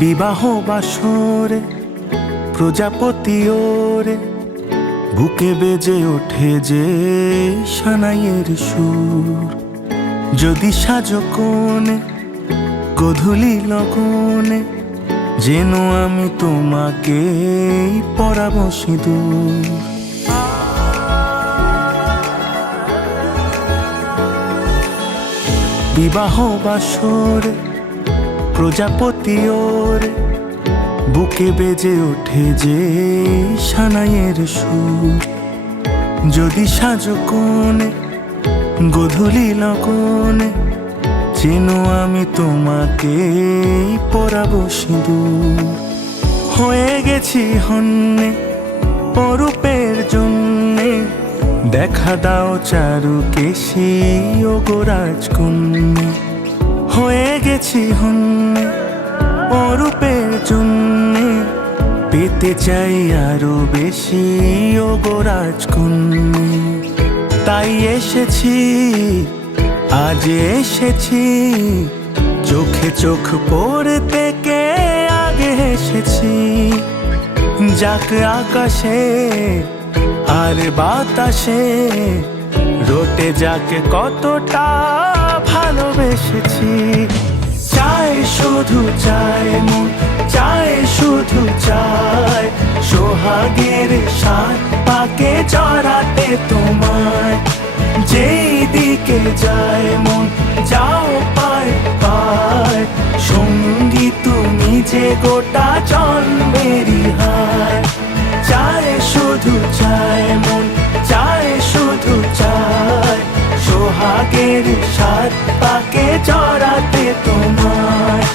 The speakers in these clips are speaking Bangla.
বিবাহ বাসরে প্রজাপতি ওরে বুকে বেজে ওঠে যে সানাইয়ের সুর। যদি সাজো কোণে গধূলি লগনে, যেন আমি তোমাকে পরাবো সিঁদুর। বিবাহ বাসরে প্রজাপতি ওরে বুকে বেজে ওঠে যে সানাইয়ের সুর। যদি সাজো কোণে গধূলি লগনে, যেন আমি তোমাকে পরাবো সিঁদুর। হয়ে গেছি হন্যে পরূপের জন্যে, দেখা দাও চারুকেশী ও গো রাজকন্যা। হয়ে গেছি হন্যে অরূপের জন্যে, পেতে চাই আরো বেশি ও গো রাজকন্যা। তাই এসেছি, আজ এসেছি, চোখে চোখ পড়তে কে আগে এসেছি। যাক আকাশে আর বাতাসে, রটে যাকে কতটা ভালোবেসেছি। চায় শুধু চায় মন, চায় শুধু চায়, সোহাগের সাত পাকে জড়াতে তোমায়। যেই দিকে যায় মন যাও পায় পায়, সঙ্গী তুমি যে গোটা জন্মেরই হায়। চায় শুধু চায় মন, চায় শুধু চায়, সোহাগের সাত পাকে জড়াতে তোমায়।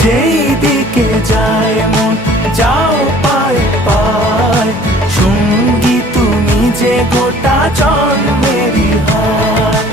যেই দিকে যায় মন যাও পায় পায়, সঙ্গী তুমি যে গোটা জন্মেরই হায়।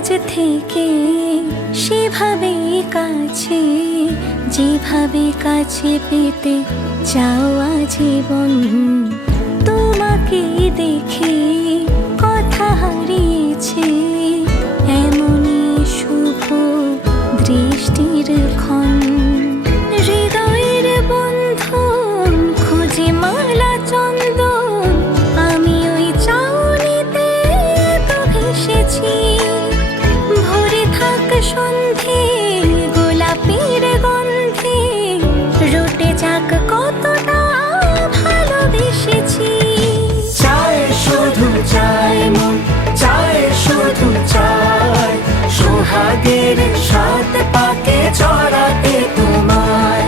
আজ থেকে সেভাবে কাছে, যেভাবে কাছে পেতে চাও আজীবন। তোমাকে দেখে কথা হারিয়েছে, এমনই শুভ দৃষ্টির ক্ষণ। হৃদয়ের বন্ধন খুঁজে মালা চন্দন, আমি ওই চাউনিতে তো ভেসেছি। সন্ধে গোলাপের গন্ধে, রটে যাক কতটা ভালোবেসেছি। চায় শুধু চায় মন, চায় শুধু চায়, সোহাগের সাত পাকে জড়াতে তোমায়।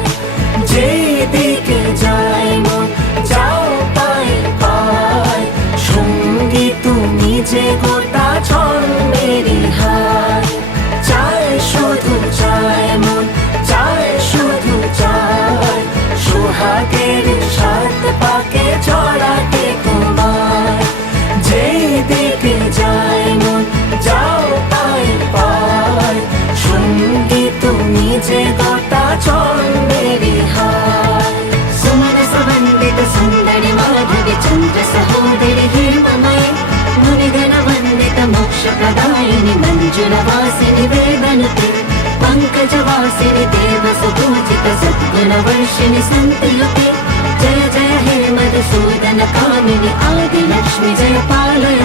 যেই দিকে যায় মন যাও পায় পায়, সঙ্গী তুমি যে গোটা জন্মেরই হায়। চায় শুধু চায় মন, চায় শুধু চায়, সোহাগের সাত পাকে জড়াতে তোমায়। যেই দিকে যায় মন যাও পায় পায়, সঙ্গী তুমি যে গোটা জন্মেরই হায়। সুমনস বন্দিত সুন্দরি মাধবী চন্দ্র সহোদরি হেমময়, মুনিগণ বন্দিত মোক্ষ প্রদায়িনী मंजुल वासिनी वेदनुते, पंकज वासिनी देव सुपूजित सद्गुण वर्षिणि सन्तियुते। जय जय हे मधुसूदन कामिनि आदि लक्ष्मी, जय पालय